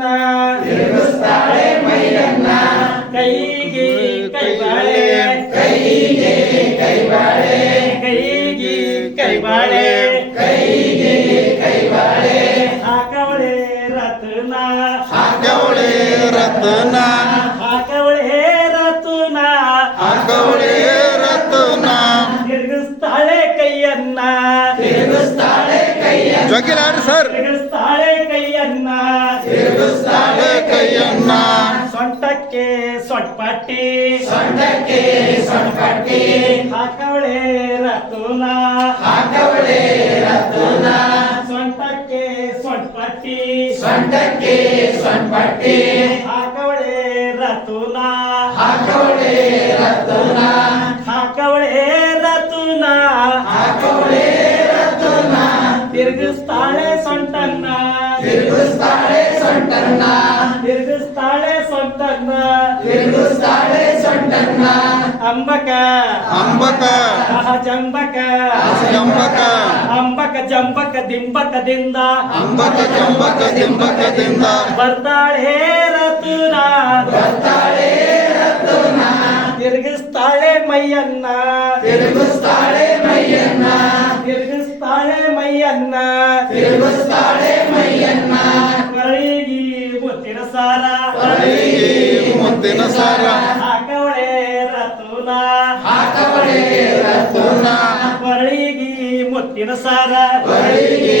ಮೈಯನ್ನ ತಿರುಗಿಸ್ತಾಳೆ ಮೈಯನ್ನ ಕೈಗೆ ಕೈಬಾಳೆ ಕೈಗೆ ಕೈಬಾಳೆ ಕೈಗೆ ಕೈಬಾಳೆ ಕೈಗೆ ಕೈಬಾಳೆ ಹಾಕವಳೆ ರತ್ನ ಹಾಕವಳೆ ರತ್ನ ಹಾಕವಳೆ ರತ್ನ ಹಾಕವಳೆ ರತ್ನ ತಿರುಗಿಸ್ತಾಳೆ ಕೈಯನ್ನ ತಿರುಗಿಸ್ತಾಳೆ ಕೈಯನ್ನ ಜೋಗಿಲಾಡ್ರಿ ಸರ್ ತಿರುಗಿಸ್ತಾಳೆ ಕೈಯನ್ನ ತಿರುಗಿಸ್ತಾಳೆ ಕೈಯನ್ನ ಸೊಂಟಕ್ಕೆ ಸೊಟ್ಪಟ್ಟಿ ಸೊಂಟಕ್ಕೆ ಸೊಂಟಪಟ್ಟಿ ಹಾಕವಳೆ ರತುನ ಹಾಕವಳೆ ರತ್ನ ಸೊಂಟಕ್ಕೆ ಸೊಟ್ಪಟ್ಟಿ ಸೊಂಟಕ್ಕೆ ಸೊಂಟಪಟ್ಟಿ ಹಾಕವಳೆ ರತುನ ಹಾಕವಳೆ ರತ್ನ ಹಾಕವಳೆ ರತುನ ಹಾಕವಳೆ ರತ್ನ ತಿರುಗಿಸ್ತಾಳೆ ಸೊಂಟನ್ನ ತಿರುಗಿಸ್ತಾಳೆ ಸೊಂಟನ್ನ ತಿರುಗಿಸ್ತಾಳೆ ಸೊಂಟನ್ನ ತಿರುಗಿಸ್ತಾಳೆ ಸೊಂಟನ್ನ ಅಂಬಕ ಅಂಬಕ ಜಂಬಕ ಜಂಬಕ ಅಂಬಕ ಜಂಬಕ ದಿಂಬಕದಿಂದ ಅಂಬಕ ಜಂಬಕ ದಿಂಬಕದಿಂದ ಬರ್ತಾಳೆ ರತುನ ಬರ್ತಾಳೆ ರತ್ನ ತಿರುಗಿಸ್ತಾಳೆ ಮೈಯನ್ನ ತಿರುಗಿಸ್ತಾಳೆ ಮೈಯನ್ನ ತಿರುಗಿಸ್ತಾಳೆ ಮೈಯನ್ನ ತಿರುಗಿಸ್ತಾಳೆ ಮೈಯನ್ನ ಕಳಿಗಿ ಮುತ್ತಿನ ಸಾರ ಕೈಗೆ ಮುತ್ತಿನ ಸಾರ ಹಾಕವಳೆ ರತುನ ಹಾಕವಳೆ ರತ್ನ ಕಳಿಗಿ ಮುತ್ತಿನ ಸಾರ ಕೈಗೆ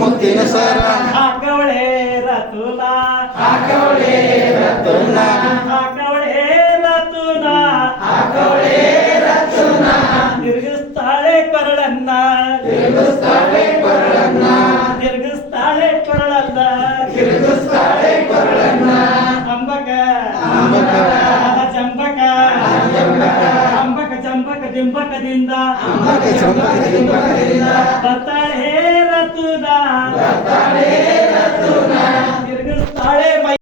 ಮುತ್ತಿನ ಸಾರ ಹಾಕವಳೆ ರತುನ ಹಾಕವಳೆ ರತ್ನ ಹಾಕವಳೆ ರತುನ ಹಾಕವಳೆ ರತ್ನ ತಿರುಗಿಸ್ತಾಳೆ ಕೊರಳನ್ನ ತಿರುಗಿಸ್ತಾಳೆ ಕೊರಳನ್ನ ತಿರುಗಿಸ್ತಾಳೆ ಕೊರಳನ್ನ ತಿರುಗಿಸ್ತಾಳೆ ಕೊರಳನ್ನ ಅಂಬಕ ಅಂಬಕ ಜಂಬಕ ಜಂಬಕ ಅಂಬಕ ಜಂಬಕ ದಿಂಬಕದಿಂದ ಅಂಬಕ ಜಂಬಕ ದಿಂಬಕದಿಂದ ಬರ್ತಾಳೆ ರತುನ ಬರ್ತಾಳೆ